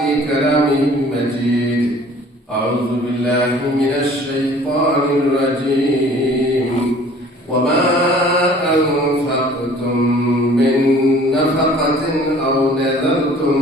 كلامه مجيد. أعوذ بالله من الشيطان الرجيم. وما أنفقتم من نفقة أو نذرتم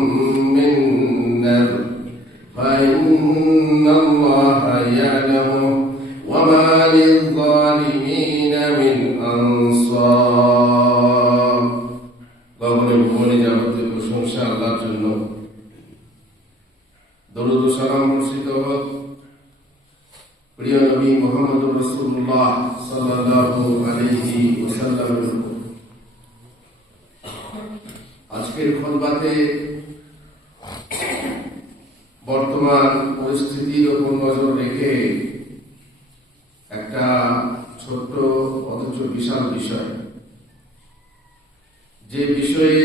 যে বিষয়ে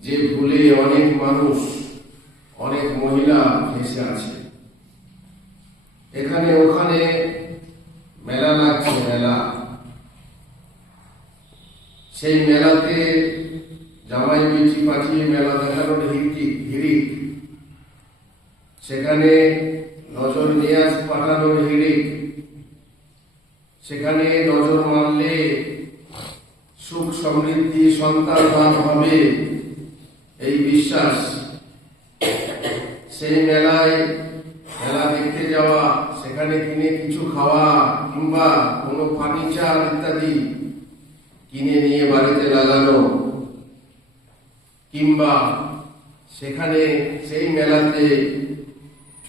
যে ভুলে অনেক মানুষ, অনেক মহিলা ভেসে আছে এখানে ওখানে মেলা লাগছে, মেলা। সেই মেলাতে জামাই বিচি পাঠিয়ে মেলা দেখানোর হিরিক হিরিক সেখানে নজর নিয়াজ পাঠানোর হিরিক সেখানে নজর মারলে সুখ সমৃদ্ধি, সন্তান লাভ হবে। এই বিশ্বাস, সেই মেলায় মেলা দেখতে যাওয়া, সেখানে কিনে কিছু খাওয়া কিংবা কোনো ফার্নিচার ইত্যাদি কিনে নিয়ে বাড়িতে লাগানো, কিংবা সেখানে সেই মেলাতে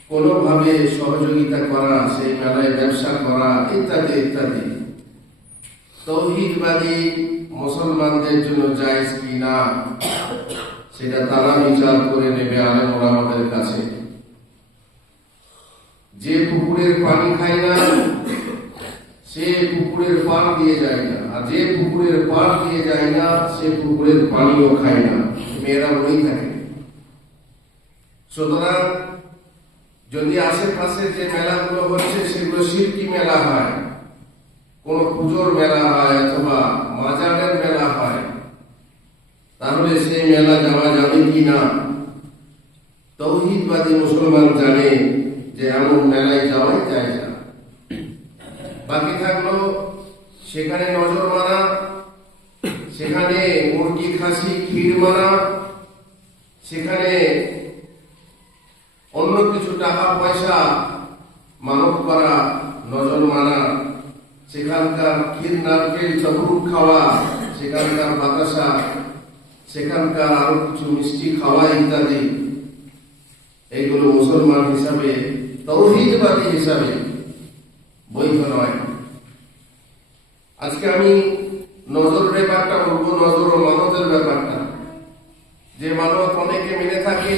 কোনোভাবে সহযোগিতা করা, সেই মেলায় ব্যবসা করা, ইত্যাদি ইত্যাদি। তৌহিদবাদী মুসলমানদের জন্য জায়েজ কি না, সেটা তারা বিচার করে নেবে আলেম ওলামাদের কাছে। যে পুকুরের পানি খায় না, সে পুকুরের পান দিয়ে যায় না। আর যে পুকুরের পান দিয়ে যায় না, সে পুকুরের পানিও খায় না। মেয়েরা বলেই থাকে। সুতরাং যদি আশেপাশে যে মেলাগুলো হচ্ছে, সেগুলো শিল্পী মেলা হয়। কোন পুজোর মেলা হয় অথবা মাজারের মেলা হয়, তাহলে সেই মেলা যাওয়া যাবে কি না তৌহিদবাদী মুসলমান জানে যে এমন মেলায় যাওয়াই যায় না। বাকি থাকল সেখানে নজর মারা, সেখানে মুরগি, খাসি, ক্ষীর মারা, সেখানে অন্য কিছু টাকা পয়সা মানব করা, নজর মানা সেখানকার ক্ষীর নারকেল চবরুক খাওয়া, সেখানকার বাতাসা, সেখানকার আরও কিছু মিষ্টি খাওয়া ইত্যাদি এইগুলো মুসলমান হিসাবে, তৌহিদবাদী হিসাবে বৈধ নয়। আজকে আমি নজর ব্যাপারটা বলব, নজর ও মানতের ব্যাপারটা। যে মানত অনেকে মেনে থাকে,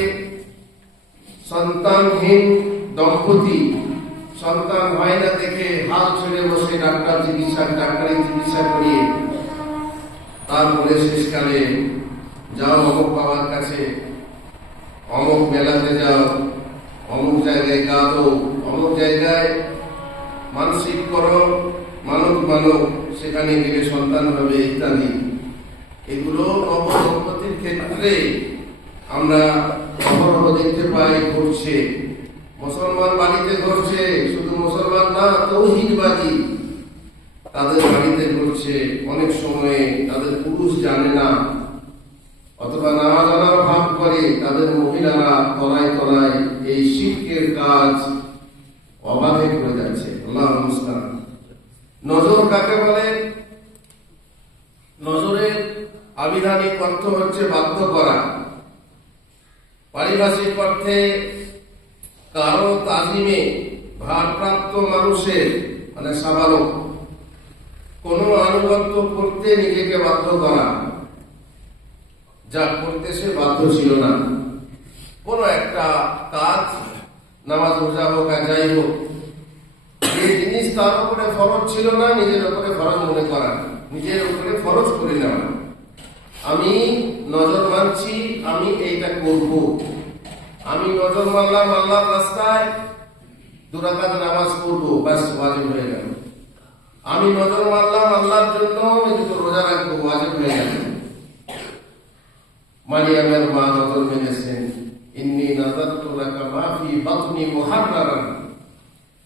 সন্তানহীন দম্পতি সন্তান হয় না দেখে হাল ছেড়ে বসে ডাক্তার চিকিৎসা ডাক্তারি চিকিৎসা করিয়ে তারপরে শেষকালে, যাও অমুক বাবার কাছে, অমুক মেলাতে যাও, অমুক জায়গায় কাঁদো অমুক জায়গায় মানসিক করো, মানব মানব, সেখানে গেলে সন্তান হবে, ইত্যাদি। এগুলো নবদম্পতির ক্ষেত্রে আমরা অহরহ দেখতে পাই, ঘটছে। মুসলমান বাড়িতে ঘটছে শুধু মুসলমান না, তৌহিদবাদী তাদের বাড়িতে ঘটছে অনেক সময়ে তাদের পুরুষ জানে না, অথবা নানা জানার ভাব করে তাদের মহিলারা তলায় তলায় এই শিল্পের কাজ অবাধে করে যাচ্ছে। আল্লাহ নমস্কার নজর কাকে বলে? নজরের আবিধানিক অর্থ হচ্ছে বাধ্য করা। পারিভাষিক অর্থে কারও তাজিমে ভারপ্রাপ্ত মানুষের মানে সাবালক কোনো আনুগত্য করতে নিজেকে বাধ্য করা, যা করতে সে বাধ্য ছিল না। কোন একটা কাজ, নামাজ রোজা হোক আর যাই হোক, যে জিনিস তার উপরে ফরজ ছিল না, নিজের উপরে ফরজ মনে করা, নিজের উপরে ফরজ করে নেওয়া। আমি নজর মানছি, আমি এইটা করব। আমি নজর মানলাম আল্লাহর রাস্তায় দুরাকাত নামাজ পড়ব, ব্যাস, ওয়াজিব হয়ে গেল। আমি নজর মানলাম আল্লাহর জন্য দুটো রোজা রাখব, ওয়াজিব হয়ে গেল। মারিয়ামের মা নজর মেনেছেন বাতনি মুহাররারান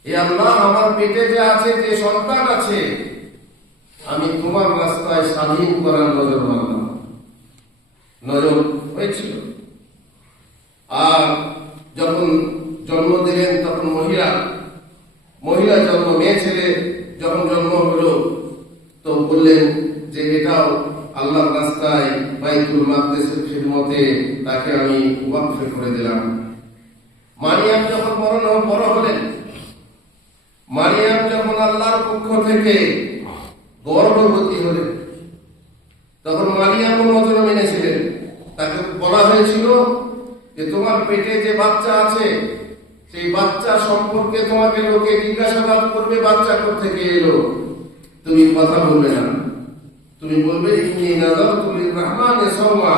এ আল্লাহ, আমার পেটে যে আছে, যে সন্তান আছে, আমি তোমার রাস্তায় স্বাধীন করার নজর মানলাম নজর হয়েছিল। আর যখন জন্ম দিলেন তখন মহিলা মহিলা জন্ম, মেয়ে ছেলে যখন জন্ম হলো, তো বললেন যে এটাও আল্লাহর রাস্তায় বাইতুল মাকদেসের খিদমতে তাকে আমি ওয়াকফে করে দিলাম। মারিয়াম যখন বড় বড় হলেন, মারিয়াম যখন আল্লাহর পক্ষ থেকে গর্ভবতী হলেন, তখন মারিয়াম নজর মেনেছিলেন। তাকে বলা হয়েছিল যে তোমার পেটে যে বাচ্চা আছে, সেই বাচ্চা সম্পর্কে তোমাকে লোকে জিজ্ঞাসাবাদ করবে, বাচ্চা থেকে এলো? তুমি কথা বলবে না। তুমি বলবে, ইন্নি নাযারতু লির-রাহমানি সাওমা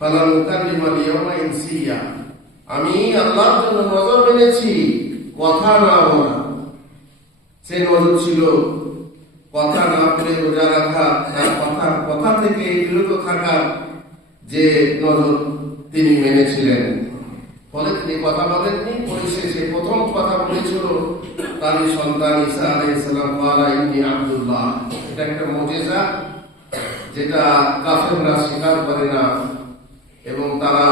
ফালা নুকাল্লিমা আল-ইয়াওমা ইনসিয়া আমি আল্লাহর জন্য নজর মেনেছি, কথা না বলা। সে নজর ছিল, কথা না বলে রোজা রাখা তার কথা কথা থেকে বিরত থাকা যে নজর। তিনি মেনেছিলেন। ফলে তিনি কথা বলেননি পরিশেষে প্রথম কথা বলেছিল, তার সন্তান ইন্নি আব্দুল্লাহ। এটা একটা মুজিজা, যেটা কাফেররা স্বীকার করে না, এবং তারা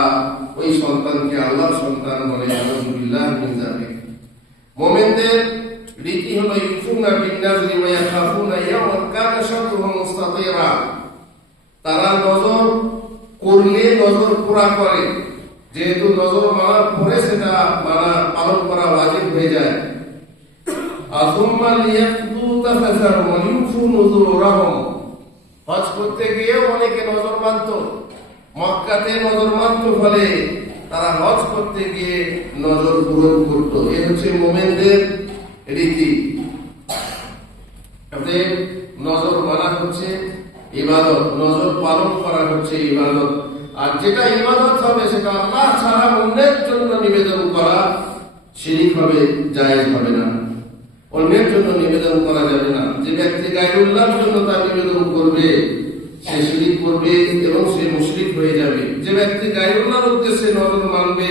ওই সন্তানকে আল্লাহ সন্তান বলে, আলহামদুলিল্লাহ যালিক মোমেনদের রীতি হলো, ইউফুনা বিন্নাজরি ওয়া ইয়াখাফুনা ইয়াওমান কানা শাররুহু তারা নজর করলে নজর পুরা করে। যেহেতু নজর মানার পরে সেটা মানা পালন করা ওয়াজিব হয়ে যায়। হজ করতে অনেকে নজর নজর ফলে তারা হজ করতে গিয়ে নজর এ হচ্ছে মোমেনদের রীতি। নজর মানা হচ্ছে ইবাদত, নজর পালন করা হচ্ছে ইবাদত। আর যেটা ইবাদত হবে, সেটা আল্লাহ ছাড়া অন্যের জন্য নিবেদন করা শিরিক হবে, জায়েজ হবে না। অন্যের জন্য নিবেদন করা যাবে না। যে ব্যক্তি গায়রুল্লাহর জন্য তার নিবেদন করবে, সে শিরিক করবে এবং সে মুশরিক হয়ে যাবে। যে ব্যক্তি গায়রুল্লাহর উদ্দেশ্যে নজর মানবে,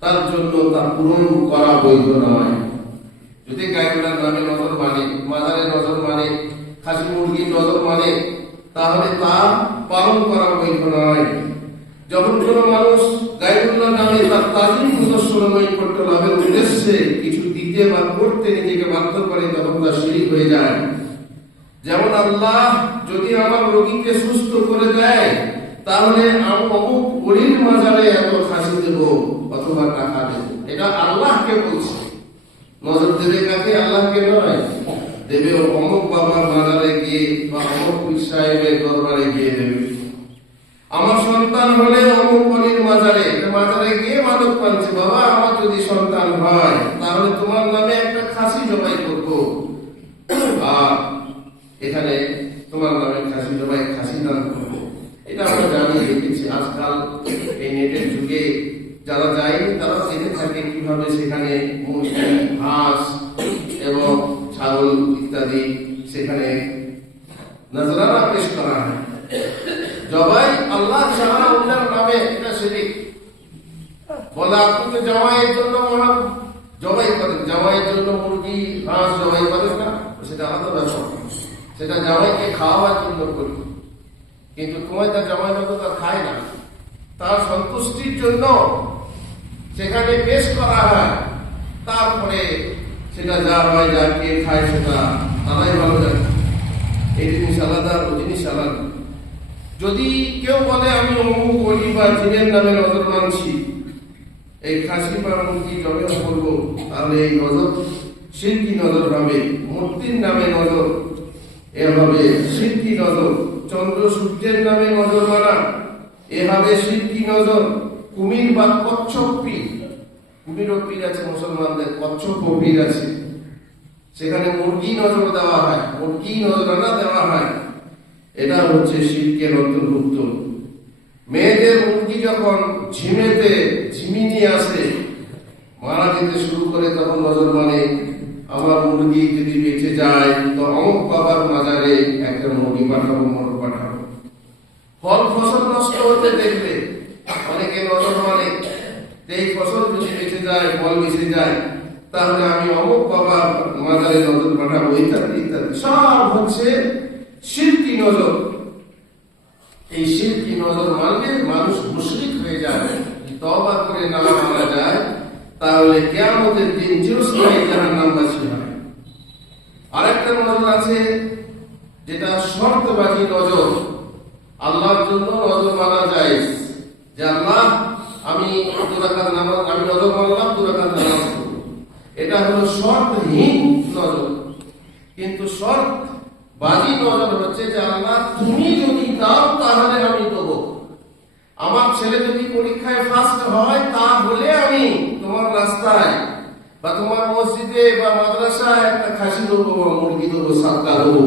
তার জন্য তা পূরণ করা বৈধ নয়। যদি গায়রুল্লাহর নামে নজর মানে মাজারে নজর মানে খাসি মুরগির নজর মানে তাহলে তা পালন করা বৈধ নয়। যখন কোন মানুষ গায়রুল্লাহ নামে তাজিম নৈকট্য লাভের উদ্দেশ্যে কিছু দিতে বা করতে নিজেকে বাধ্য করে, তখন তা হয়ে যায়। যেমন আল্লাহ যদি আমার রোগীকে সুস্থ করে দেয়, তাহলে আমি অমুক অলির মাজারে এত খাসি দেব অথবা টাকা দেব। এটা আল্লাহকে বলছে। নজর দেবে কাকে? আল্লাহকে নয় দেবে অমুক অমুক পীর সাহেবের দরবারে গিয়ে দেবে আমার সন্তান হলে অমুক অলির মাজারে একটা মাজারে গিয়ে মাদক পাচ্ছে বাবা আমার যদি সন্তান হয় তাহলে তোমার নামে একটা খাসি জবাই করব আর এখানে তোমার নামে খাসি জবাই খাসি দান করব এটা আমরা জানি দেখেছি আজকাল এই নেটের যুগে যারা যায়নি তারা জেনে থাকে কীভাবে সেখানে মুরগি হাঁস এবং ছাগল ইত্যাদি সেখানে নজরানা পেশ করা হয় জবাই আল্লাহ ছাড়া অন্যের নামে এটা শিরিক বলে আপনি তো জামাইয়ের জন্য মহা জবাই করেন জামাইয়ের জন্য মুরগি হাঁস জবাই করেন না সেটা আলাদা ব্যাপার সেটা জামাইকে খাওয়ার জন্য করি কিন্তু তোমার তার জামাই মতো তা খায় না তার সন্তুষ্টির জন্য সেখানে পেশ করা হয়, তারপরে সেটা যা হয়, যা কে খায় সেটা তারাই ভালো জানে। এই জিনিস আলাদা ওই জিনিস আলাদা। যদি কেউ বলে, আমি অমুক অলি বা জিনের নামে নজর মানছি, এই খাসি বা মুরগি জবে করব? তাহলে এই নজর শিল্পী নজর হবে মূর্তির নামে নজর। এ হবে শিল্পী নজর? চন্দ্র সূর্যের নামে নজর মানা। এ হবে নজর? কুমির বা কচ্ছপ পীর, কুমিরও পীর আছে, মুসলমানদের কচ্ছপ পীর আছে। সেখানে মুরগি নজর দেওয়া হয়, মুরগি নজরানা দেওয়া হয়। এটা হচ্ছে শিল্পের অন্তর্ভুক্ত মেয়েদের মুরগি যখন ঝিমেতে ঝিমিনি আসে, মারা যেতে শুরু করে তখন নজর মানে আমার মুরগি যদি বেঁচে যায়, তো অমুক বাবার মাজারে একটা মুরগি পাঠাবো মোটর পাঠাবো। ফল ফসল নষ্ট হতে দেখলে অনেকে নজর মানে এই ফসল যদি বেঁচে যায়, ফল বেঁচে যায়, তাহলে আমি অমুক বাবার মাজারে নজর পাঠাবো, ইত্যাদি ইত্যাদি। সব হচ্ছে শিল্পী নজর। এই শিল্পী নজর মানলে মানুষ মুশরিক হয়ে যায়। তবা করে না মারা যায়, তাহলে কেয়ামতের দিন চিরস্থায়ী জাহান নামবাসী হয় আরেকটা নজর আছে, যেটা শর্তবাজি নজর। আল্লাহর জন্য নজর মানা যায়। যে আল্লাহ, আমি আমি নজর মানলাম দুরাকাত এটা হলো শর্তহীন নজর। কিন্তু শর্ত, বাজি নজর হচ্ছে যে আল্লাহ, তুমি যদি দাও, তাহলে আমি দেবো। আমার ছেলে যদি পরীক্ষায় ফার্স্ট হয় তাহলে আমি তোমার রাস্তায় বা তোমার মসজিদে বা মাদ্রাসায় একটা খাসি দেবো বা মুরগি দেবো সাতটা দেবো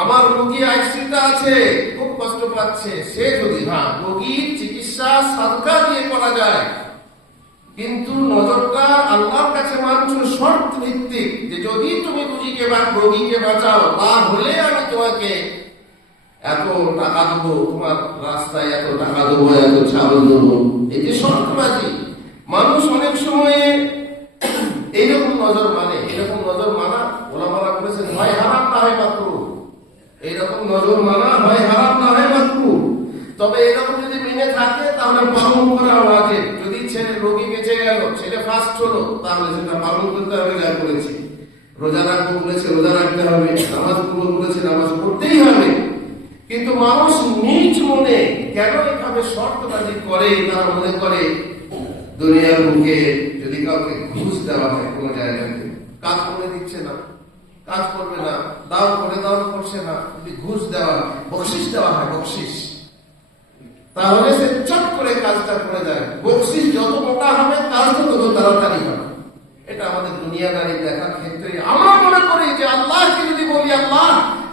আমার রোগী আইসিটা আছে, খুব কষ্ট পাচ্ছে। সে যদি হ্যাঁ রোগীর চিকিৎসা সাদকা দিয়ে করা যায়। কিন্তু নজরটা আল্লাহর কাছে মানুষ শর্ত ভিত্তিক যে যদি তুমি রুগীকে বা রোগীকে বাঁচাও তাহলে আমি তোমাকে এত টাকা দেবো, তোমার রাস্তায় এত টাকা দেবো, এত চাউল দেবো। এই যে শর্তবাজি, মানুষ অনেক সময়ে এইরকম নজর মানে এরকম নজর মানা, ওলামারা করেছেন হয় হারাম না হয় মাত্র এইরকম নজর মানা, হয় হারাম না হয় মাত্র তবে এরকম যদি মেনে থাকে তাহলে পালন করা ওয়াজিব যদি ছেলে রোগী বেঁচে গেল ছেলে ফার্স্ট হলো তাহলে সেটা পালন করতে হবে যা করেছে। রোজা রাখব বলেছে রোজা রাখতে হবে নামাজ পড়ব বলেছে নামাজ পড়তেই হবে। কিন্তু মানুষ নিজ মনে কেন এভাবে শর্তবাজি করে তারা মনে করে দুনিয়ার মুখে যদি কাউকে ঘুষ দেওয়া হয় কোনো জায়গাতে কাজ করে দিচ্ছে না কাজ করবে না দাও করে দাও করছে না যদি ঘুষ দেওয়া হয়, বকশিস দেওয়া হয় বকশিস তাহলে সে চট করে কাজটা করে দেয়। বকশিস যত মোটা হবে কাজটা তত তাড়াতাড়ি হবে। এটা আমাদের দুনিয়াদারি দেখার ক্ষেত্রে আমরা মনে করি যে আল্লাহকে যদি বলি, আল্লাহ,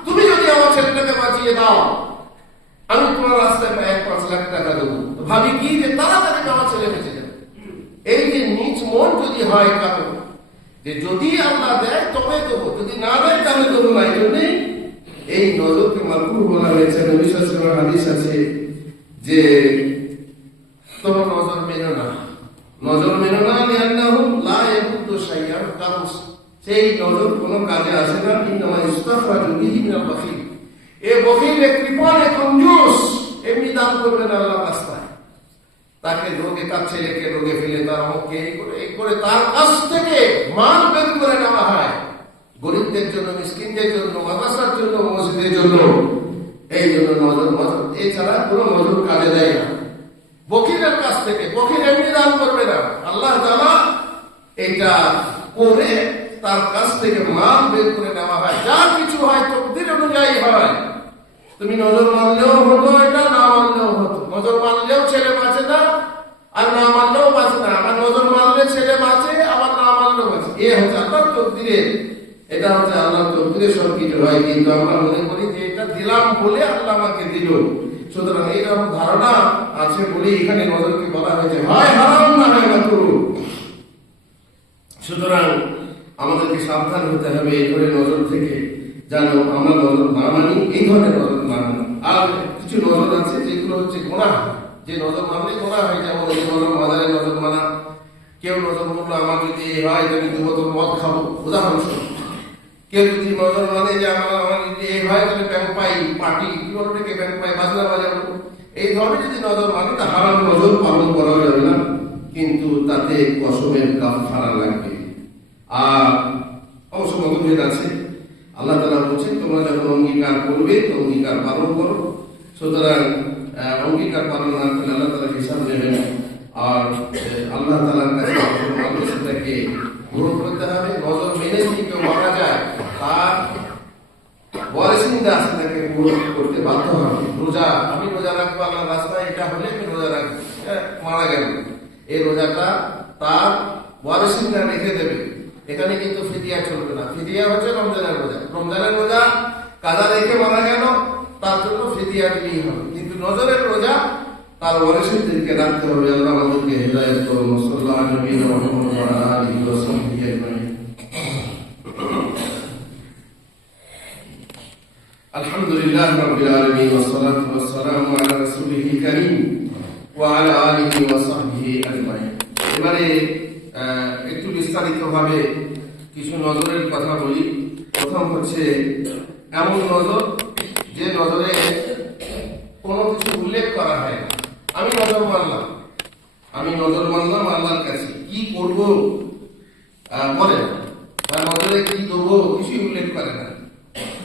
তুমি যদি আমার ছেলেটাকে বাঁচিয়ে দাও, আমি তোমার রাস্তায় এক পাঁচ লাখ টাকা দেবো। ভাবি কি যে তাড়াতাড়ি আমার ছেলে বেঁচে যাবে এই যে নিজ মন যদি হয় কারও, যে যদি আল্লাহ দেয়, তবে দেবো। যদি না দেয়, তাহলে দেবো না। এই জন্যই এই নজরকে মালকুর বলা হয়েছে, নবী সাল্লাল্লাহু হাদিস আছে যে তোমার নজর মেনো না। নজর মেনো না লিআন্নাহু লা ইয়াকুদ্দু শাইয়ান কারণ সেই নজর কোনো কাজে আসে না। ইন্নামা ইস্তাফরাজু বিহি মিনাল বাখিল। এ বখিল এ কৃপণ এ কঞ্জুস এমনি দান করবেন আল্লাহ রাস্তায়। তাকে রোগে তার ছেলেকে রোগে ফেলে তার অমুককে এই করে এই করে তার কাছ থেকে মাল বের করে নেওয়া হয়। গরিবদের জন্য, মিসকিনদের জন্য, মাদ্রাসার জন্য, মসজিদের জন্য। এই জন্য নজর নজর এছাড়া কোনো নজর কাজে দেয় না। বকিরের কাছ থেকে বকির এমনি দান করবে না। আল্লাহ তাআলা এটা করে তার কাছ থেকে মাল বের করে নেওয়া হয়। যা কিছু হয় তকদির অনুযায়ী হয়। তুমি নজর মানলেও হতো, এটা না মানলেও হতো। নজর মানলেও ছেলে বাঁচে না, আর না মানলেও বাঁচে না। আমার নজর মানলে ছেলে বাঁচে, আবার না মানলেও বাঁচে। এ হচ্ছে আল্লাহর তকদিরের এটা হচ্ছে আল্লাহর তকদিরের সব কিছু হয় কিন্তু আমরা মনে করি যে এটা দিলাম বলে আল্লাহ আমাকে দিল। সুতরাং এইরকম ধারণা আছে বলে এখানে নজরকে বলা হয়েছে। হয় হারাম না হয় মাকরু সুতরাং আমাদেরকে সাবধান হতে হবে এই ধরনের নজর থেকে, যেন আমরা নজর না মানি, এই ধরনের নজর না মানি। আর কিছু নজর আছে যেগুলো হচ্ছে গোনা। যে নজর মানলে গোনা হয়, যেমন এই নজর মাজারে নজর মানা। কেউ নজর মানলো যদি এই হয় তাহলে দু বোতল মদ খাব উদাহরণস্বরূপ। কেউ যদি নজর মানে যে আমার আমার এই হয় তাহলে ব্যাংক পাই পার্টি কি বলব থেকে ব্যাংক পাই, বাজনা বাজাবো? এই ধরনের যদি নজর মানে তা হারাম নজর পালন করা যাবে না। কিন্তু তাতে কসমের কাপ ফাড়া লাগবে। আর অবশ্য মতভেদ আছে। আল্লাহ তালা বলছেন, তোমরা যখন অঙ্গীকার করবে, তো অঙ্গীকার পালন করো। সুতরাং অঙ্গীকার পালন না করলে আল্লাহ তালা হিসাব নেবেন আর আল্লাহ তালার কাছে মানুষ সেটাকে গ্রহণ করতে হবে, নজর মেনে যদি মারা যায় তার ওয়ারিসিন্দা আছে তাকে গ্রহণ করতে বাধ্য হবে রোজা আমি রোজা রাখব আল্লাহ রাস্তায় এটা হলে আমি রোজা রাখব। হ্যাঁ, মারা গেল। এই রোজাটা তার ওয়ারিসিন্দা রেখে দেবে। এখানে কিন্তু ফিদিয়া চলবে না। ফিদিয়া হচ্ছে রমজানের রোজা। রমজানের রোজা কাজা রেখে মারা গেল তার জন্য ফিদিয়া দিলেই হবে। কিন্তু নজরের রোজা তার ওয়ারিসিনদেরকে রাখতে হবে। আল্লাহ আমাদেরকে হেদায়েত করুন। সাল্লাল্লাহু আলাইহি ওয়া আলিহি الحمد لله رب العالمين والصلاة والسلام على رسوله الكريم وعلى آله وصحبه أجمعين এবারে আহ, একটু বিস্তারিত ভাবে কিছু নজরের কথা বলি প্রথম হচ্ছে এমন নজর যে নজরে কোনো কিছু উল্লেখ করা হয় না আমি নজর মানলাম আমি নজর মানলাম আল্লাহর কাছে কি করব আহ, বলে না তার নজরে কি দেবো কিছুই উল্লেখ করে না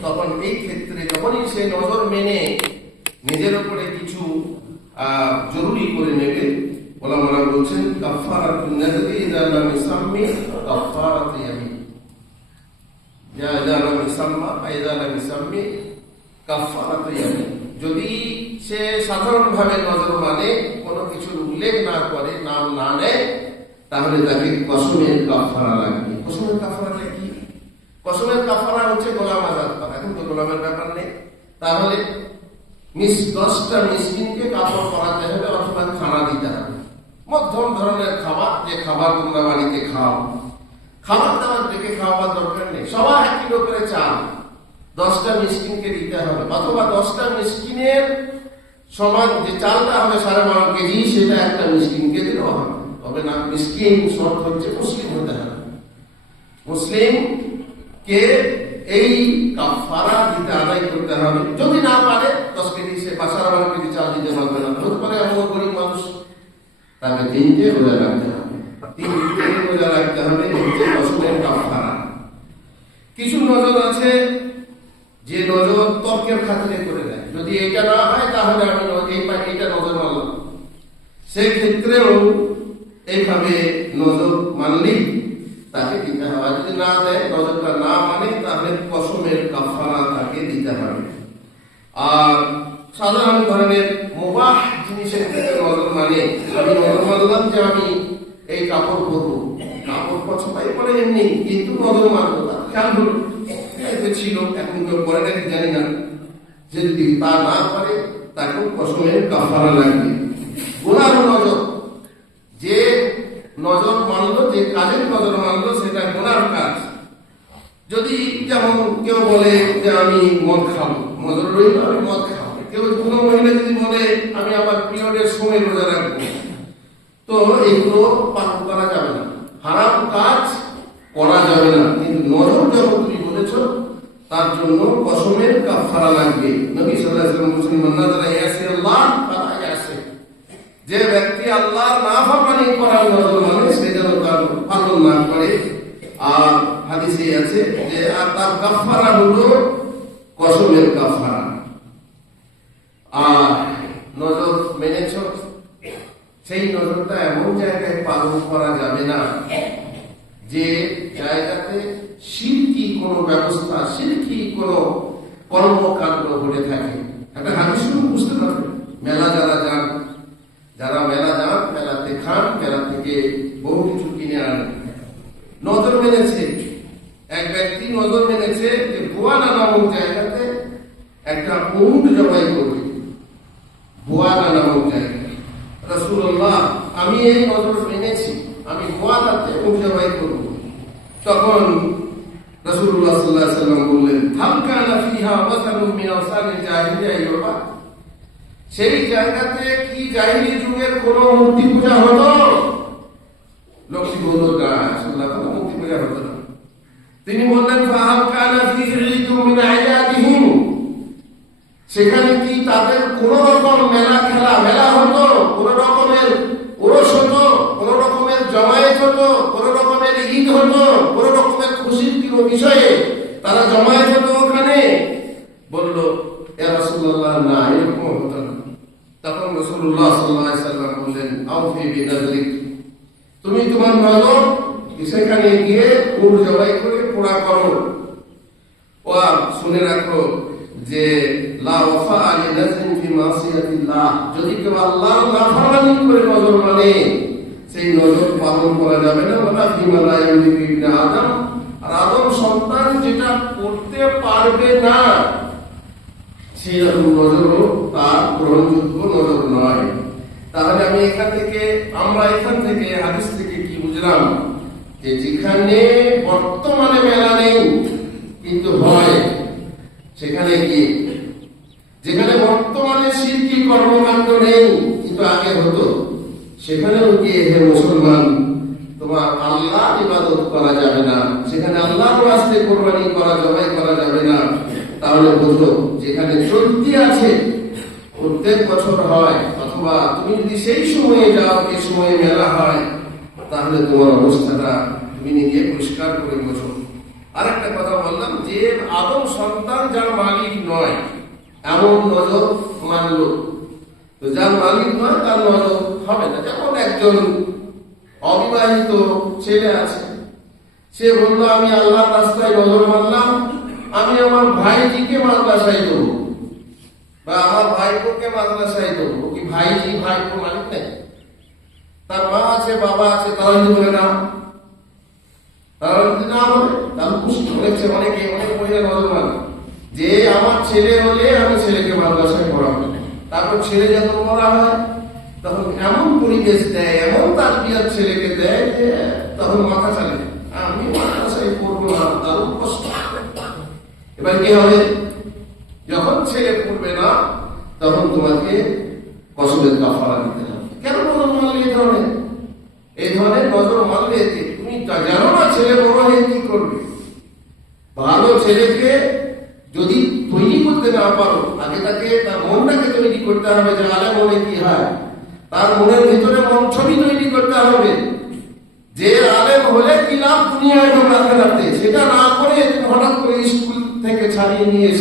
তখন এই ক্ষেত্রে যখনই সে নজর মেনে নিজের উপরে কিছু জরুরি করে নেবে, ওলামারা বলছেন কাফারাতুন নাজরি ইযা লাম ইসাম্মি কাফারাতু ইয়ামিন। ইযা লাম ইসাম্মা লাম ইসাম্মি কাফারাতু ইয়ামিন। যদি সে সাধারণভাবে নজর মানে কোনো কিছুর উল্লেখ না করে, নাম না নেয়, তাহলে তাকে কসমের কাফারা লাগবে। কসমের কাফারাটা কি কসমের কাফারা হচ্ছে গোলাম আজাদ করা এখন তো গোলামের ব্যাপার নেই। তাহলে মিস দশটা মিসকিনকে কাপড় পরাতে হবে অথবা খানা দিতে হবে। মধ্যম ধরনের খাবার যে খাবার তোমরা বাড়িতে খাও। খাবার দাবার দেখে খাওয়ার দরকার নেই। সবার এক কিলো করে চাল দশটা মিসকিনকে দিতে হবে। অথবা দশটা মিসকিনের সমান যে চালটা হবে সাড়ে বারো কেজি, সেটা একটা মিসকিনকে দিলেও হবে। তবে না, মিসকিন শর্ত হচ্ছে মুসলিম হতে হবে। মুসলিম কে এই কাফারা দিতে আদায় করতে হবে। যদি না পারে কেজি সে পাঁচার বারো কেজি চাল দিতে পারবে না। হতে পারে এমন গরিব মানুষ। তাকে তিনটে রোজা রাখতে হবে। তিনটে রোজা রাখতে হবে হচ্ছে রসুনের কাফারা কিছু নজর আছে, যে নজর তর্কের খাতিরে করে দেয়। যদি এটা না হয়, তাহলে আমি এই এইটা নজর মানলাম। সেই ক্ষেত্রেও এইভাবে নজর মানলেই তাকে দিতে হবে। যদি না দেয় নজরটা না মানে তাহলে কসমের কাফারা তাকে দিতে হবে। আর সাধারণ ধরনের মুবাহ জিনিসের ক্ষেত্রে নজর মানে আমি নজর মানলাম যে আমি এই কাপড় পরবো। কাপড় পছন্দাই পরে এমনি, কিন্তু নজর মানবো না। খেয়াল হলো ছিল এখন কেউ পরে নাকি জানি না। যে যদি তা না করে, তাকেও কসমের কাফারা লাগবে। গুনার নজর নজর মানলো, যে কাজের নজর মানলো, সেটা গুনার কাজ। যদি যেমন কেউ বলে যে আমি মদ খাব নজর রইল, আমি মদ খাব। কেউ কোনো মহিলা যদি বলে, আমি আমার পিরিয়ডের সময় রোজা রাখব। তো এগুলো পালন করা যাবে না। হারাম কাজ করা যাবে না। কিন্তু নজর যখন তুমি বলেছ, তার জন্য কসমের কাফারা লাগবে। নবী সাল্লাল্লাহু আলাইহি ওয়াসাল্লাম বলেছেন, মান ইয়াসি আল্লাহ যে ব্যক্তি আল্লাহর করার নজর মানে সে যেন তার পালন না করে। আর হাদিসে আছে যে, আর তার কাফারা হলো কসমের কাফারা আর নজর মেনেছ, সেই নজরটা এমন জায়গায় পালন করা যাবে না যে জায়গাতে শিরকি কোনো ব্যবস্থা শিরকি কোনো কর্মকাণ্ড ঘটে থাকে। একটা হাদিস বুঝতে পারবে। মেলা যারা যান যারা মেলা যান মেলাতে খান মেলা থেকে বহু কিছু কিনে আনেন। নজর মেনেছে এক ব্যক্তি নজর মেনেছে যে বুয়ানা নামক জায়গাতে একটা উট জবাই করবে। বুয়ানা নামক জায়গায়। রসুল্লাহ আমি এই নজর মেনেছি, আমি বুয়ানাতে উট জবাই করব। তখন রসুল্লাহ সাল্লাহ সাল্লাম বললেন হালকানা ফিহা ওয়াসানুম মিন আওসানিল জাহিলিয়া ইউবা সেই জায়গাতে কি জাহিলি যুগের কোন মূর্তি পূজা হতো? লোকটি বলল না মূর্তি পূজা হতো না। তিনি বললেন সেখানে কি তাদের কোন রকম মেলা খেলা, মেলা হতো? কোন রকমের ওরস হতো? কোন রকমের জমায়েত হতো? কোন রকমের ঈদ হতো? কোন রকমের খুশির বিষয়ে তারা জমায়েত হতো ওখানে বলল এ রাসূলুল্লাহ না এরকম হতো না তখন রাসূলুল্লাহ সাল্লাল্লাহু আলাইহি সাল্লাম বললেন আউফি বিনাজরিক তুমি তোমার নজর সেখানে গিয়ে উট জবাই করে পোড়া করো ও শুনে রাখো যে লা ওয়াফা আলি নাজরিন ফি মাসিয়াতিল্লাহ যদি কেউ আল্লাহর নাফরমানি করে নজর মানে সেই নজর পালন করা যাবে না ওটা হিমালয় ইবনে আদম আর আদম সন্তান যেটা করতে পারবে না সেরকম নজরও তার গ্রহণযোগ্য নজর নয় তাহলে আমি এখান থেকে আমরা এখান থেকে হাদিস থেকে কি বুঝলাম যে যেখানে বর্তমানে মেলা নেই কিন্তু হয় সেখানে কি যেখানে বর্তমানে শিল্পী কর্মকাণ্ড নেই, কিন্তু আগে হতো, সেখানেও গিয়ে, হে মুসলমান, তোমার আল্লাহ ইবাদত করা যাবে না। সেখানে আল্লাহর রাস্তে কোরবানি করা, জবাই করা যাবে না। তাহলে বোঝো, যেখানে চলতি আছে, প্রত্যেক বছর হয়, অথবা তুমি যদি সেই সময়ে যাও যে সময়ে মেলা হয়, তাহলে তোমার অবস্থাটা তুমি নিজে পরিষ্কার করে বোঝো। আর একটা কথা বললাম যে আদম সন্তান যার মালিক নয়, এমন নজর মানলো। তো যার মালিক নয়, তার নজর হবে না। যেমন একজন অবিবাহিত ছেলে আছে, সে বলল, আমি আল্লাহ রাস্তায় নজর মানলাম, আমি আমার ভাইজিকে মাদ্রাসায় দেবো বা আমার ভাইপোকে মাদ্রাসায় দেবো। কি ভাইজি, ভাইপো মালিক নেই তার মা আছে, বাবা আছে, তারা যদি না this day. I hope I'll be a chili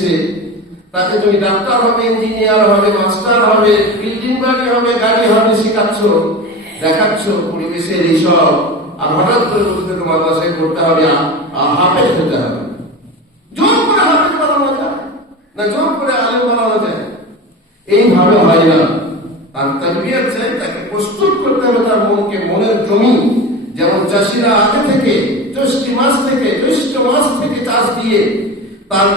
নিয়ে তাকে তুমি ডাক্তার হবে, ইঞ্জিনিয়ার হবে, মাস্টার হবে, বিল্ডিং বাড়ি হবে, গাড়ি হবে, শেখাচ্ছ, দেখাচ্ছ পরিবেশের এইসব আর হঠাৎ করে বলতে মাদ্রাসায় করতে হবে হাফেজ হতে হবে। জোর করে হাফেজ বানানো যায়? না, জোর করে আলেম বানানো যায়? এইভাবে হয় না। তার তাকবিয়ার চাই তাকে প্রস্তুত করতে হবে তার মনকে, মনের জমি। যেমন চাষিরা আগে থেকে মাস থেকে মাস থেকে চাষ দিয়ে তার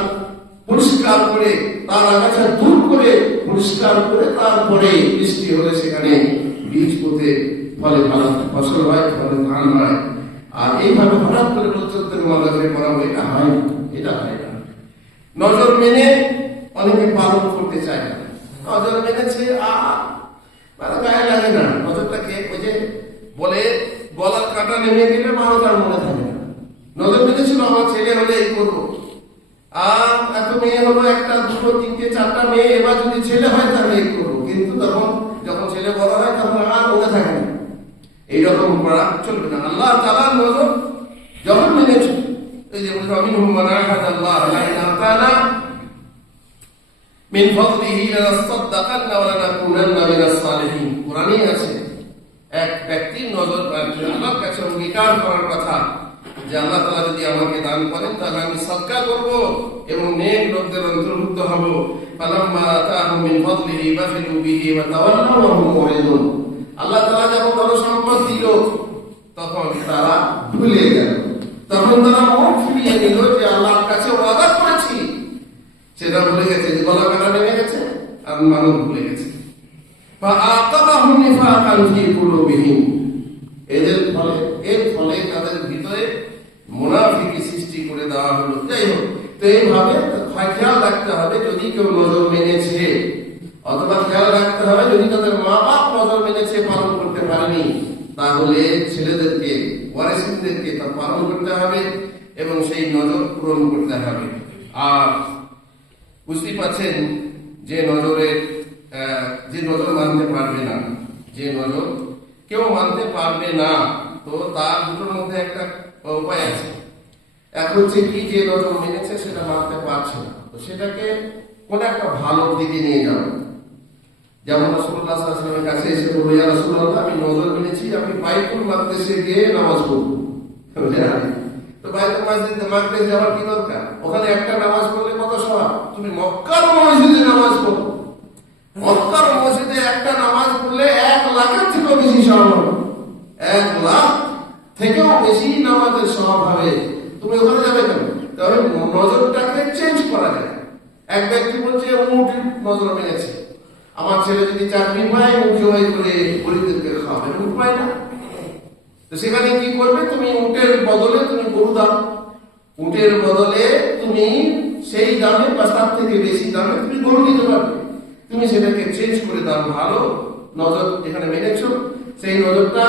পরিষ্কার করে তার আগাছা দূর করে, পরিষ্কার করে তারপরে বৃষ্টি হলে সেখানে বীজ পোতে ফলে ফসল হয়, ফলে ধান হয়। আর এইভাবে হঠাৎ করে প্রত্যেক মাদ্রাসায় করাবো এটা হয় এটা হয় না। নজর মেনে অনেকে পালন করতে চায় না। নজর মেনেছে, আ মানে গায়ে লাগে না। নজরটাকে ওই যে বলে, গলার কাটা নেমে গেলে মাও তার মনে থাকে না। নজর মেনেছিল, আমার ছেলে হলে এই করব। আর এত মেয়ে হলো একটা, দুটো, তিনটে, চারটা মেয়ে, এবার যদি ছেলে হয় তাহলে এই করব কিন্তু তখন, যখন ছেলে বড় হয়, তখন আর মনে থাকে না। এইরকম করা চলবে না। আল্লাহ তালার নজর যখন মেনেছ, এই যে বলছে আমি হুম্মান আহাদ আল্লাহ লাইন আতানা মিন ফদলিহি লানাসাদদাকান্না ওয়া লানাকুনান্না মিনাস আছে, এক ব্যক্তির নজর আল্লাহর কাছে অঙ্গীকার করার কথা। যে আল্লাহ তাআলা যদি আমাকে দান করেন, তাহলে আমি সদকা করব এবং নেক লোকদের অন্তর্ভুক্ত হব। মিন আল্লাহ তাআলা যখন ধন সম্পদ দিল, তখন তারা ভুলে গেল। তখন তারা মুখ ফিরিয়ে যে আল্লাহর কাছে ওয়াদা করেছি। সেটা ভুলে গেছে গলা কাটা নেমে গেছে আর মানুষ ভুলে গেছে। বা আকাবাহুম নিফাকান এদের ফলে, এর ফলে তাদের ভিতরে মুনাফিকি সৃষ্টি করে দেওয়া হলো। যাই হোক, তো এইভাবে খেয়াল রাখতে হবে যদি কেউ নজর মেনেছে। অথবা খেয়াল রাখতে হবে যদি তাদের মা বাপ নজর মেনেছে, পালন করতে পারেনি, তাহলে ছেলেদেরকে ওয়ারিসদেরকে তা পালন করতে হবে এবং সেই নজর পূরণ করতে হবে। আর বুঝতেই পারছেন, যে নজরে যে নজর মানতে পারবে না, যে নজর কেউ মানতে পারবে না, তো তার দুটোর মধ্যে একটা উপায় আছে। এক হচ্ছে কি যে নজর মেনেছে সেটা মানতে পারছে না। তো সেটাকে কোন একটা ভালো দিকে নিয়ে যাও যেমন রসুল্লাহ কাছে এসে বলব আমি নজর মেনেছি আমি বাইতুল মাকদেসে গিয়ে নামাজ পড়ব। তো বাইতুল মসজিদ মাকদেস যাওয়ার কি দরকার? ওখানে একটা নামাজ পড়লে কত সওয়াব? তুমি মক্কার মসজিদে নামাজ পড়ো। মক্কার মসজিদে একটা নামাজ পড়লে এক লাখের থেকেও বেশি সওয়াব এক লাখ থেকেও বেশি নামাজের স্বভাব। হবে তুমি ওখানে যাবে কেন? তাহলে নজরটাকে চেঞ্জ করা যায়। এক ব্যক্তি বলছে, উঠ, নজর মেনেছে আমার ছেলে যদি চাকরি পায় উঠ জয় করে গরিবদেরকে খাওয়াবে উঠ পায় না। তো সেখানে কি করবে? তুমি উটের বদলে তুমি গরু দাও। উটের বদলে তুমি সেই দামে বা তার থেকে বেশি দামে তুমি গরু দিতে পারবে। তুমি সেটাকে চেঞ্জ করে দাও ভালো। নজর যেখানে মেনেছো সেই নজরটা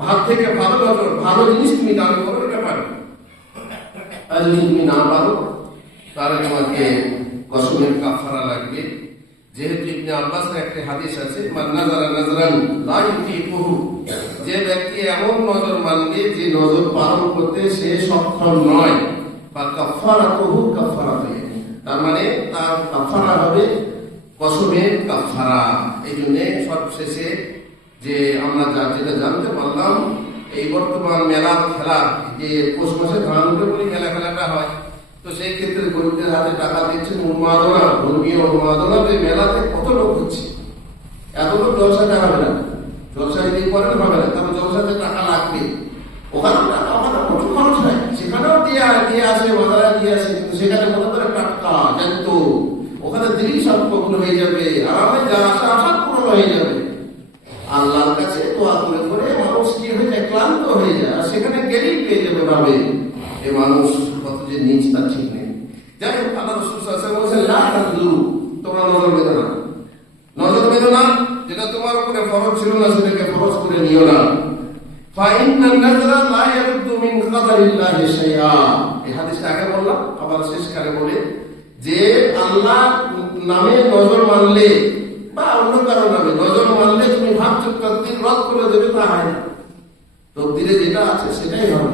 ভাত থেকে ভালো নজর ভালো জিনিস তুমি দান করো এটা পারবে আর যদি তুমি না পারো, তাহলে তোমাকে কসমের কাফারা লাগবে। যেহেতু ইবনে আব্বাসের একটা হাদিস আছে নাজারা নাজরান লা ইউতিকুহু। যে ব্যক্তি এমন নজর মানবে যে নজর পালন করতে সে সক্ষম নয়। বা কাফারাতুহু কাফারাতু তার মানে তার কাফারা হবে কসমের কাফারা। এই জন্য সবশেষে যে আমরা যা যেটা জানতে পারলাম, এই বর্তমান মেলা খেলা, যে পৌষ মাসে ধান উঠে বলে মেলা খেলাটা হয়, তো সেই ক্ষেত্রে গরিবদের হাতে টাকা দিচ্ছেন উন্মাদনা, ধর্মীয় উন্মাদনা তো এই মেলাতে কত লোক হচ্ছে? এত লোক জলসাতে হবে না। জলসায় দিয়ে করেন হবে না কারণ জলসাতে টাকা লাগবে। ওখানে টাকা, ওখানে প্রচুর খরচ হয়, সেখানেও দিয়ে দিয়ে আসে, বাজারে দিয়ে আসে, কিন্তু সেখানে মনে করে টাকা জানতো ওখানে দিলেই সব পূর্ণ হয়ে যাবে আরামে যা আসা আসা পূর্ণ হয়ে যাবে। আল্লাহর কাছে দোয়া করে করে মানুষ কি হয়ে যায়? ক্লান্ত হয়ে যায়। আর সেখানে গেলেই পেয়ে যাবে ভাবে। এ মানুষ কত যে নিজ তার ঠিক নেই। যাই হোক আল্লাহ রসুল বলছেন তোমার নজর বেঁধে না। নজর বেঁধে না, যেটা তোমার উপরে ফরজ ছিল না, সেটাকে ফরজ করে নিও না। আবার শেষকালে বলে। যে আল্লাহ নামে নজর মানলে বা অন্য কারও নামে। নজর মানলে তুমি ভাবছ তকদির রদ করে দেবে তা হয় না। তকদিরে যেটা আছে সেটাই হবে।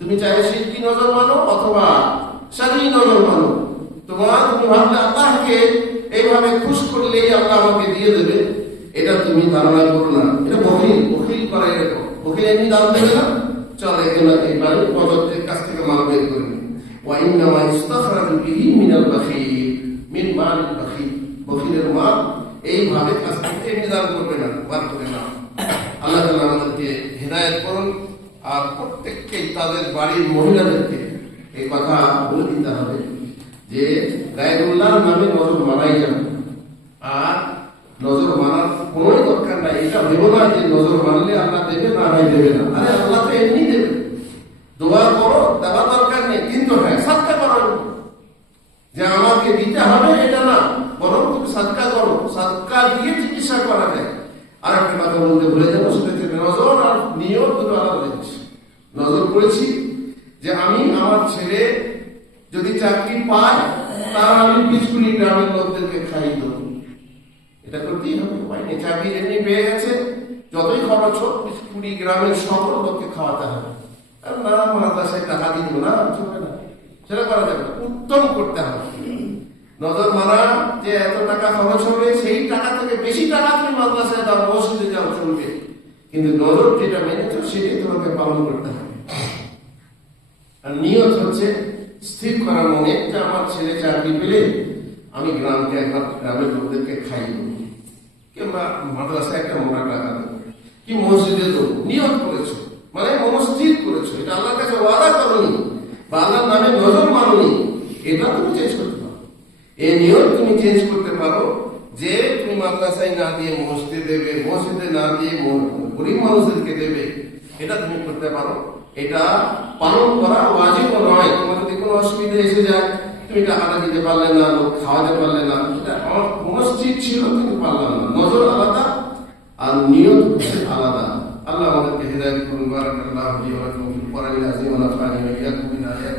তুমি চাহে শিল্পী নজর মানো অথবা সারি নজর মানো। তোমার তুমি ভাবলে আল্লাহকে এইভাবে খুশ করলেই আল্লাহ আমাকে দিয়ে দেবে। এটা তুমি ধারণা করো না। এটা বহিল বহিল করা এরকম। বহিল এমনি দাম দেবে না? চল এগুলো এইবারে প্রদত্তের কাছ থেকে মাল বের করে নি ওয়াইন্নামা ইস্তাখরাজু বিহি মিনাল বাখিল মিন মাল বাখিল বখিলের মাল এইভাবে কাছ থেকে এমনি করবে না বার করে না। আল্লাহ আমাদেরকে হেদায়েত করুন আর প্রত্যেককে তাদের বাড়ির মহিলাদেরকে এই কথা বলে দিতে হবে যে গায়রুল্লাহর নামে নজর মানাই যাবে। আর নজর মানার কোনো দরকার নাই। এটা ভেবো না যে নজর মানলে আল্লাহ দেবে না হয় দেবে না। আরে আল্লাহ তো এমনি দেবে। দোয়া করো, দেওয়ার দরকার নেই, কিন্তু হ্যাঁ সাতটা করো যে আমাকে দিতে হবে, এটা না। সাদকা করো, সাদকা দিয়ে চিকিৎসা করা যায়। আর একটা কথা বলতে ভুলে যাব, সেটা নজর আর নিয়ম দুটো আলাদা জিনিস। নজর করেছি যে আমি আমার ছেলে যদি চাকরি পায়, তার আমি পিছকুনি গ্রামের লোকদেরকে দেবো। এটা করতেই হবে চাকরি এমনি পেয়ে গেছে, যতই খরচ হোক পিছকুনি গ্রামের সকল লোককে খাওয়াতে হবে। আর না মাদ্রাসায় টাকা দেবো না, চলবে না। সেটা করা যাবে উত্তম করতে হবে। নজর মানা যে এত টাকা খরচ হবে, সেই টাকা থেকে বেশি টাকা তুমি মাদ্রাসায় দাও, মসজিদে যাও, চলবে। কিন্তু নজর যেটা মেনেছো, সেটাই তোমাকে পালন করতে হবে। আর নিয়ত হচ্ছে স্থির করা মনে, যে আমার ছেলে চাকরি পেলে আমি গ্রামকে একবার, গ্রামের লোকদেরকে খাই কিংবা মাদ্রাসায় একটা মোটা টাকা দেবো। কি মসজিদে দেবো? নিয়ত করেছ। মানে মনস্থির করেছ। এটা আল্লাহর কাছে ওয়াদা করনি, বা আল্লাহর নামে নজর মাননি। এটা তুমি চেঞ্জ করতে এই নিয়ম তুমি চেঞ্জ করতে পারো যে তুমি মাদ্রাসায় না দিয়ে মসজিদে দেবে, মসজিদে না দিয়ে গরিব মানুষদেরকে দেবে, এটা তুমি করতে পারো। এটা পালন করা ওয়াজিব নয়। তোমার যদি কোনো অসুবিধা এসে যায়, তুমি টাকাটা দিতে পারলে না, লোক খাওয়াতে পারলে না। এটা আমার মসজিদ ছিল, কিন্তু পারলাম না। নজর আলাদা আর নিয়ত আলাদা। আল্লাহ আমাদেরকে হেদায়ত করুন। বারাকাল্লাহু ফি ওয়া লাকুম ফিল কোরআনিল আযীম ওয়া নাফা'নি ওয়া